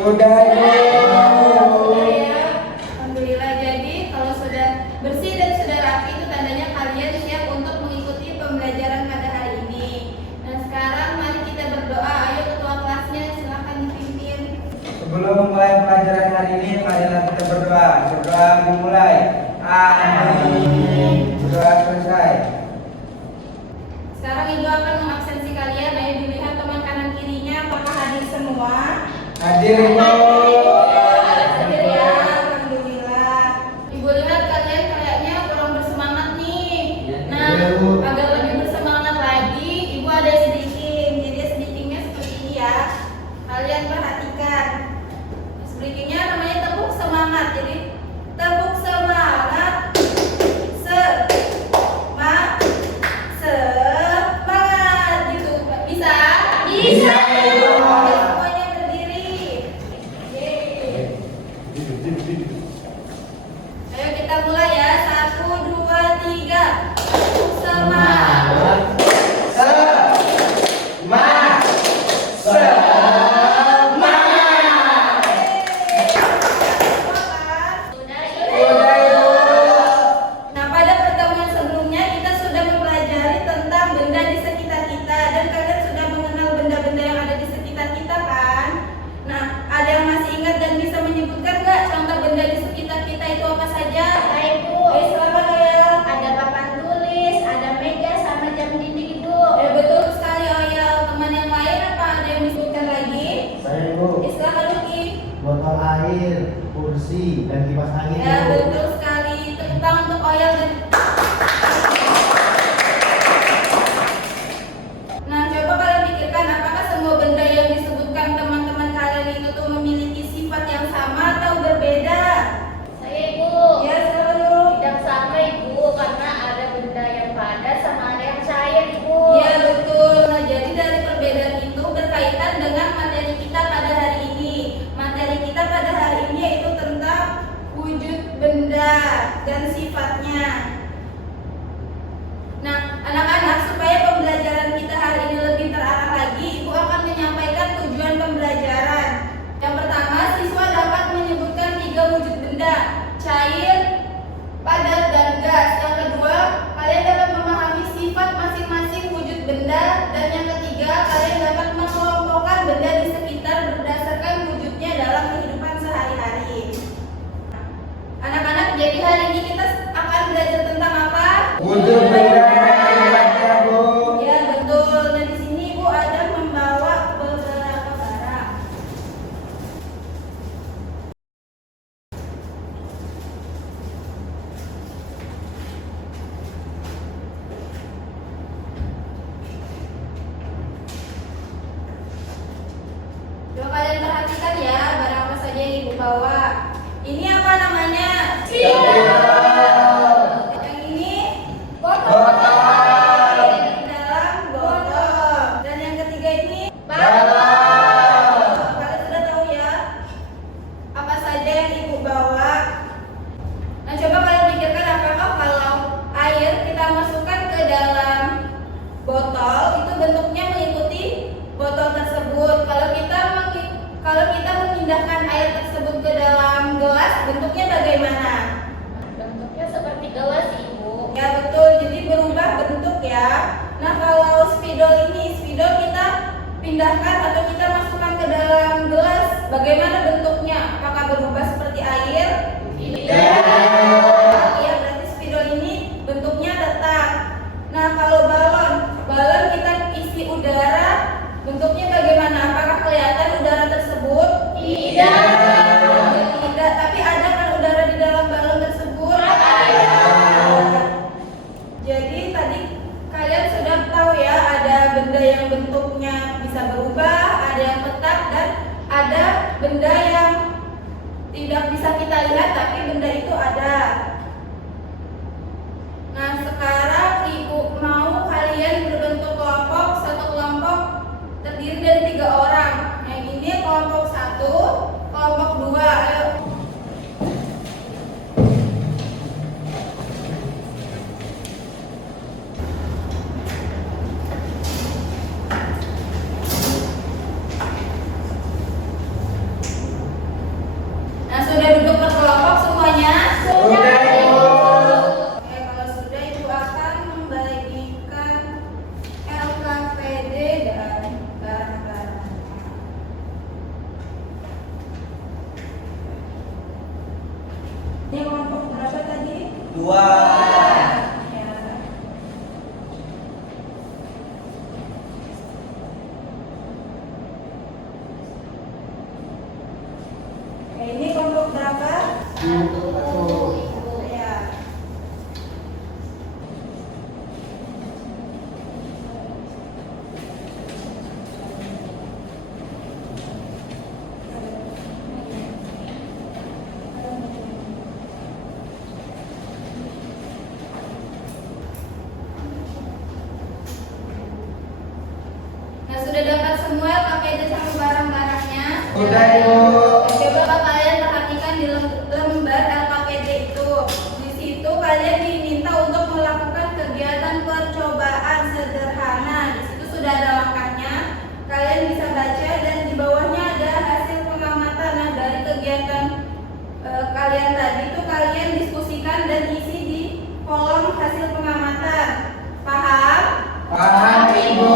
Sudah, Sudah Bu. ya. Alhamdulillah. Jadi kalau sudah bersih dan sudah rapi itu tandanya kalian siap untuk mengikuti pembelajaran pada hari ini. Dan sekarang mari kita berdoa. Ayo ketua kelasnya silakan dipimpin. Sebelum mulai pelajaran hari ini, marilah kita berdoa. Berdoa dimulai. Amin. Berdoa selesai. Sekarang Ibu akan mengabsensi kalian. Ayo dilihat teman kanan kirinya apakah hadir semua. Hadir, Ibu. Hadir ya. Alhamdulillah. Ibu lihat kalian kayaknya kurang bersemangat nih. Nah, agar lebih bersemangat lagi, Ibu ada sedikit. Jadi sedikitnya seperti ini ya. Kalian perhatikan. Sedikitnya namanya tepuk semangat. Jadi tepuk semangat. Semangat gitu. Bisa? Bisa, Ibu. Oke, semuanya berdiri. Yeay. Ayo kita mulai ya. 1, 2, 3. Semangat. Semangat. Sudah, Sudah, Ibu. Nah, pada pertemuan sebelumnya kita sudah mempelajari tentang benda di sekitar kita dan kalian sudah mengenal benda-benda yang ada di sekitar kita kan? Nah, ada yang masih ingat dan bisa menyebutkan nggak contoh benda di sekitar kita itu apa saja? Saya Ibu, Silakan Oyal. ada papan tulis, ada meja sama jam dinding Ibu. Betul sekali Oyal. Teman yang lain apa ada yang disebutkan lagi? Saya Ibu, Silakan Luki. botol air, kursi, dan kipas angin. Ya, Ibu. betul sekali. Tepuk tangan untuk Oyal dan Nah, coba kalian pikirkan apakah semua benda yang disebutkan teman-teman kalian itu tuh memiliki sifat yang sama atau berbeda? Saya Ibu, Ya, silakan dulu. tidak sama Ibu, karena ada benda yang padat sama ada yang cair Ibu. Iya, betul. Nah, jadi dari perbedaan itu berkaitan dengan materi kita pada hari ini. Materi kita pada hari ini yaitu tentang wujud benda dan sifatnya. Nah, anak-anak, supaya pembelajaran kita hari ini lebih terarah lagi, Ibu akan menyampaikan tujuan pembelajaran. Yang pertama, siswa dapat menyebutkan 3 wujud benda, cair, padat, dan gas. Yang kedua, kalian dapat memahami sifat masing-masing wujud benda. Dan yang ketiga, kalian dapat mengelompokkan benda di sekitar berdasarkan wujudnya dalam kehidupan sehari-hari. Anak-anak, jadi hari ini kita akan belajar tentang apa? Wujud benda dan sifatnya, Bu. Ya, betul. Nah, di sini Ibu ada membawa beberapa barang. Coba kalian perhatikan ya, barang apa saja yang Ibu bawa. Ini apa namanya? Yang ini Botol. di dalam botol. Dan yang ketiga ini Balon. kalian sudah tahu ya apa saja yang Ibu bawa. Nah, coba kalian pikirkan apakah kalau air kita masukkan ke dalam botol itu bentuknya mengikuti botol tersebut. Kalau kita memindahkan air tersebut ke dalam gelas, bentuknya bagaimana? Bentuknya seperti gelas Ibu. Ya, betul. Jadi berubah bentuk ya. Nah, kalau spidol kita pindahkan atau kita masukkan ke dalam gelas, bagaimana bentuknya? Apakah berubah seperti air? Ya, berarti spidol ini bentuknya tetap. Nah, kalau balon kita isi udara, bentuknya bagaimana? Apakah kelihatan udara tersebut? Tidak. Tidak, tapi ada kan udara di dalam balon tersebut? Jadi tadi kalian sudah tahu ya, ada benda yang bentuknya bisa berubah, ada yang tetap, dan ada benda yang tidak bisa kita lihat tapi benda itu ada. Nah, sekarang Ibu mau kalian berbentuk kelompok. Satu kelompok terdiri dari 3 orang. Yang ini kelompok 1, kelompok 2. Ayo. dua. Ya. Oke, ini kelompok berapa? Satu. Ya. Nah, sudah dapat semua KPD sama barang-barangnya? Sudah, Ibu. Coba kalian perhatikan di lembar LKPD itu. Di situ kalian diminta untuk melakukan kegiatan percobaan sederhana. Di situ sudah ada langkahnya. Kalian bisa baca dan di bawahnya ada hasil pengamatan. Nah, dari kegiatan kalian tadi itu kalian diskusikan dan isi di kolom hasil pengamatan. Paham? Paham, Ibu.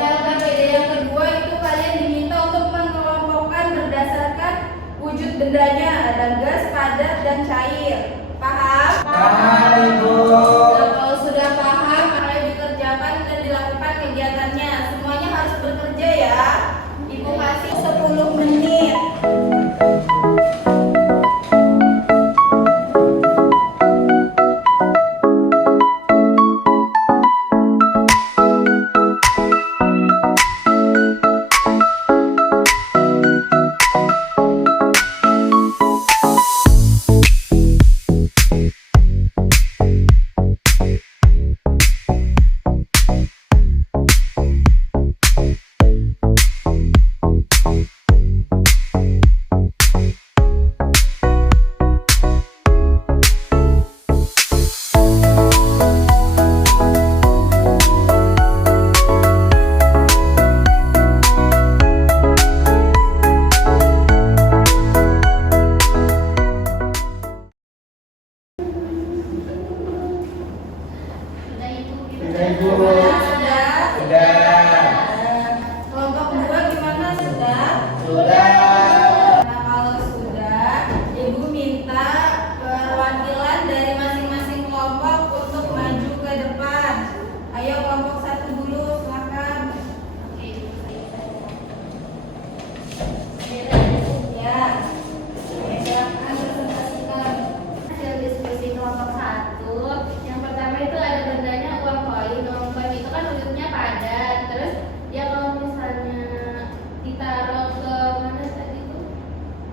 Nah, KPD yang kedua itu kalian diminta untuk mengelompokkan berdasarkan wujud bendanya, ada gas, padat, dan cair. Paham? Paham, Ibu. Nah, kalau sudah paham, maka dikerjakan dan dilakukan kegiatannya. Semuanya harus bekerja ya. Ibu kasih 10 menit. Sudah Ibu. Sudah, Ibu. Sudah? Sudah. Kelompok 2 gimana? Sudah? Sudah. Nah, kalau sudah, Ibu minta perwakilan dari masing-masing kelompok untuk maju ke depan. Ayo kelompok 1 dulu, silakan. Oke. Ya. Oke, silakan presentasikan. Hasil diskusi kelompok 1. Yang pertama itu ada bendanya uang koin. Uang koin itu kan wujudnya padat. Terus ya kalau misalnya ditaruh ke mana tadi itu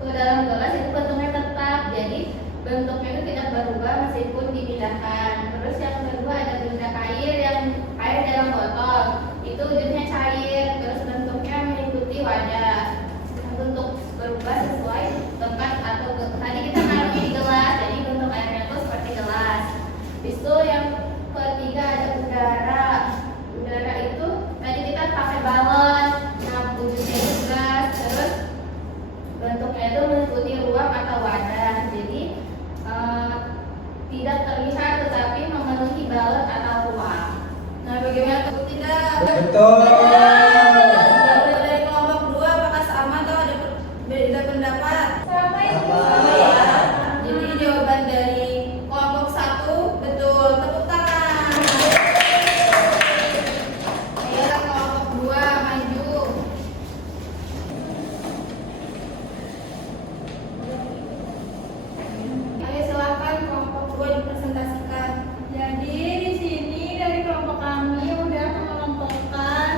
ke dalam gelas itu bentuknya tetap. Jadi bentuknya itu tidak berubah meskipun dipindahkan. Terus yang kedua ada benda cair yang air dalam botol. Itu wujudnya cair. Terus bentuknya mengikuti wadah. Bentuk berubah sesuai tempat atau tadi kita naruhnya di gelas, jadi bentuk airnya itu seperti gelas. Habis itu yang ketiga ada udara. Udara itu tadi kita pakai balon, nah wujudnya itu gas, terus bentuknya itu mengikuti ruang atau wadah. Jadi tidak terlihat tetapi memenuhi balon atau ruang. Nah, bagaimana kalau tidak? Betul. Dari kelompok 2 apakah sama atau ada beda pendapat? Sama Sama. Sama ya. Jadi jawaban dari kelompok 1 betul. Tepuk tangan. Ayo kelompok 2 maju. Ayo silakan kelompok 2 dipresentasikan. Jadi di sini dari kelompok kami udah mengelompokkan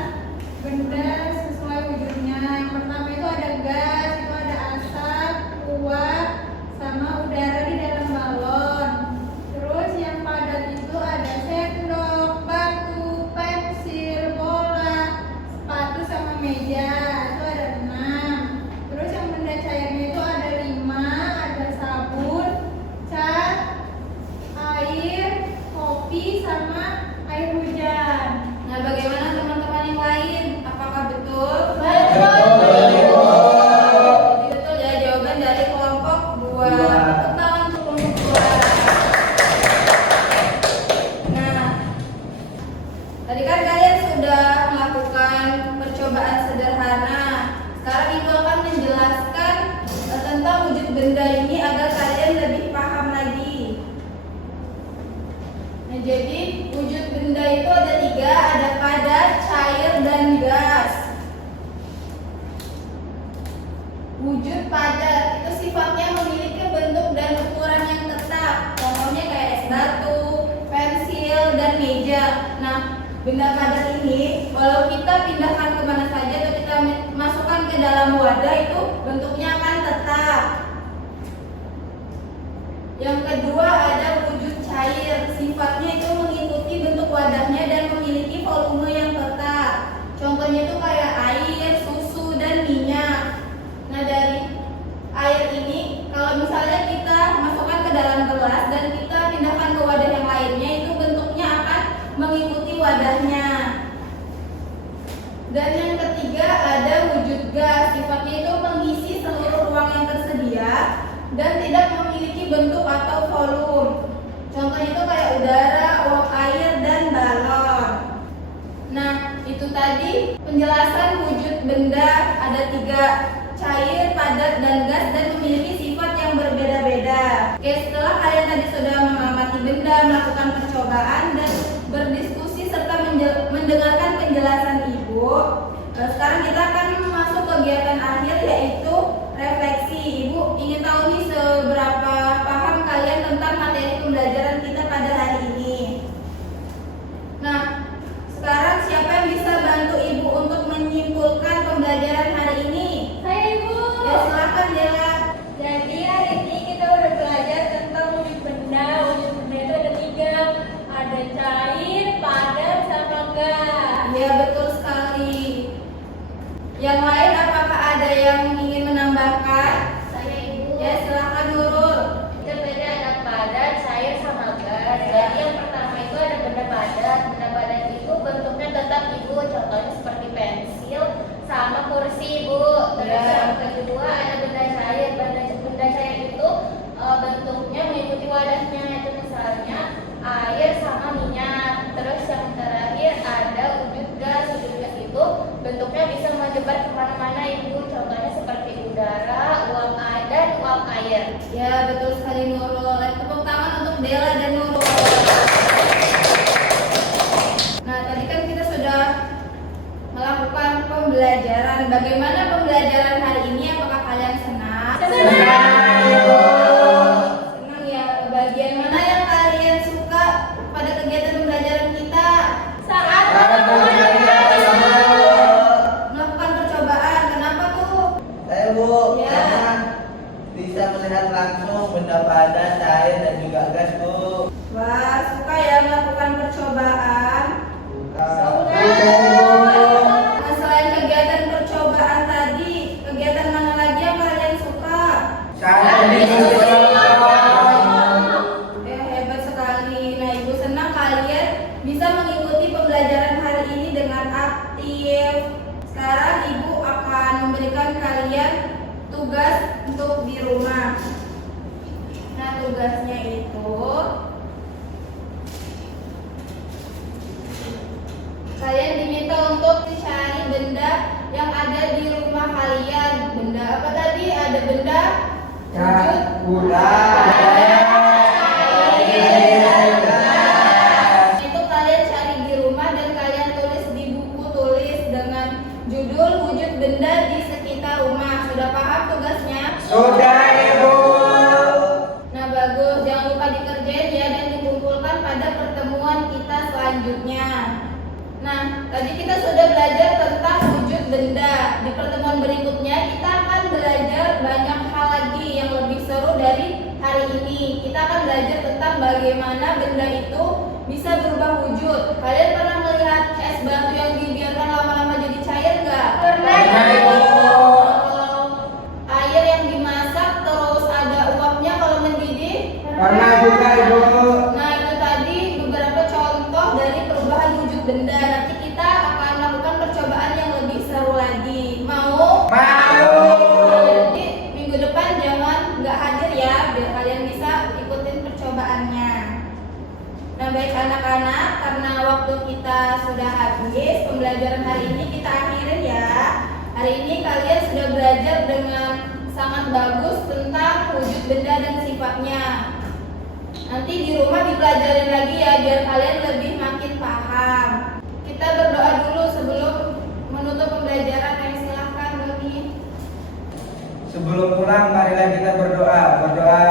benda sesuai wujudnya. Yang pertama itu ada gas, itu ada asap, uap, sama udara di dalam balon. Terus yang padat itu ada sendok, batu, pensil, bola, sepatu sama meja. Itu ada 6. Terus yang benda cairnya itu ada 5, ada sabun, cat, air, kopi, sama air hujan. Nah, bagaimana teman-teman yang lain? Apakah betul? Betul ya, jawaban dari kelompok 2. Tepuk tangan untuk kelompok 2. Nah, tadi kan kalian sudah melakukan percobaan sederhana. Sekarang Ibu akan menjelaskan tentang wujud benda ini agar kalian lebih paham lagi. ketiga ada padat, cair, dan gas. Wujud padat itu sifatnya memiliki bentuk dan ukuran yang tetap. Contohnya kayak es batu, pensil, dan meja. Nah, benda padat ini walau kita pindahkan kemana saja atau kita masukkan ke dalam wadah itu bentuknya akan tetap. Yang kedua ada wujud cair, sifatnya itu mengikuti bentuk wadahnya dan memiliki volume yang tetap. Contohnya itu kayak air, susu, dan minyak. Nah, dari air ini kalau misalnya kita masukkan ke dalam gelas dan kita pindahkan ke wadah yang lainnya itu bentuknya akan mengikuti wadahnya. Dan yang ketiga ada wujud gas, sifatnya itu mengisi seluruh ruang yang tersedia dan tidak memiliki bentuk atau volume. Contohnya itu kayak udara, uap air, dan balon. Nah, itu tadi penjelasan wujud benda ada 3, cair, padat, dan gas, dan memiliki sifat yang berbeda-beda. Oke, setelah kalian tadi sudah mengamati benda, melakukan percobaan, dan berdiskusi serta mendengarkan penjelasan Ibu, sekarang kita akan masuk kegiatan akhir yaitu refleksi. Ibu ingin tahu nih seberapa paham kalian tentang materi pembelajaran kita pada hari ini. Nah, sekarang siapa yang bisa bantu Ibu untuk menyimpulkan pembelajaran hari ini? Saya Ibu. Ya, silakan Dela. Jadi hari ini kita udah belajar tentang wujud benda. Wujud benda itu ada 3, ada cair, padat, sama gas. Ya, betul sekali. Yang lain apakah ada yang ingin menambahkan? Saya Ibu. Ya, silakan Nurul. Kita beda ada padat, cair, sama gas. Jadi yang pertama itu ada benda padat. Benda padat itu bentuknya tetap Ibu. Contohnya seperti pensil sama kursi Ibu. Terus Ya. yang kedua ada benda cair. Benda cair itu bentuknya mengikuti wadahnya. Itu misalnya air sama minyak. Terus yang terakhir ada wujud gas. Wujud gas itu bentuknya bisa menyebar kemana-mana Ibu. Contohnya seperti udara, uap air, dan uap air. Ya, betul sekali Nurul. Tepuk tangan untuk Dela dan Nurul. Nah, tadi kan kita sudah melakukan pembelajaran. Bagaimana pembelajaran hari ini? Apakah kalian senang? Senang ya. Bagian mana yang kalian suka pada kegiatan pembelajaran kita? Saat Melakukan percobaan. Kenapa tuh? Saya Bu, Ya. karena bisa melihat langsung benda padat, cair, dan juga gas Bu. Wah, suka ya melakukan percobaan. Nah, selain kegiatan percobaan tadi, kegiatan mana lagi yang kalian suka? Hebat sekali. Nah, Ibu senang kalian bisa mengikuti pembelajaran hari ini dengan aktif. Sekarang Ibu akan memberikan kalian tugas untuk di rumah. Nah, tugasnya itu kalian diminta untuk mencari benda yang ada di rumah kalian. Benda apa tadi? Ada benda wujud itu kalian cari di rumah dan kalian tulis di buku tulis dengan judul wujud benda di sekitar rumah. Sudah paham tugasnya? Sudah Ibu. Nah, bagus. Jangan lupa dikerjain ya dan dikumpulkan pada pertemuan kita selanjutnya. Nah, tadi kita sudah belajar tentang wujud benda. Di pertemuan berikutnya kita akan belajar banyak hal lagi yang lebih seru dari hari ini. Kita akan belajar tentang bagaimana benda itu bisa berubah wujud. Kalian pernah melihat es batu yang dibiarkan lama-lama jadi cair nggak? Pernah. Kalau air yang dimasak terus ada uapnya kalau mendidih? Pernah juga Ibu. Nah, itu tadi beberapa contoh dari perubahan wujud benda. Nanti kita akan melakukan percobaan yang lebih seru lagi. Mau? Jadi minggu depan jangan nggak hadir ya, biar kalian bisa ikutin percobaannya. Nah, baik anak-anak, karena waktu kita sudah habis, pembelajaran hari ini kita akhirin ya. Hari ini kalian sudah belajar dengan sangat bagus tentang wujud benda dan sifatnya. Nanti di rumah dipelajarin lagi ya, biar kalian lebih makin paham. Oke, Kita berdoa dulu sebelum menutup pembelajaran. Silahkan Doni. Sebelum pulang, marilah kita berdoa. Berdoa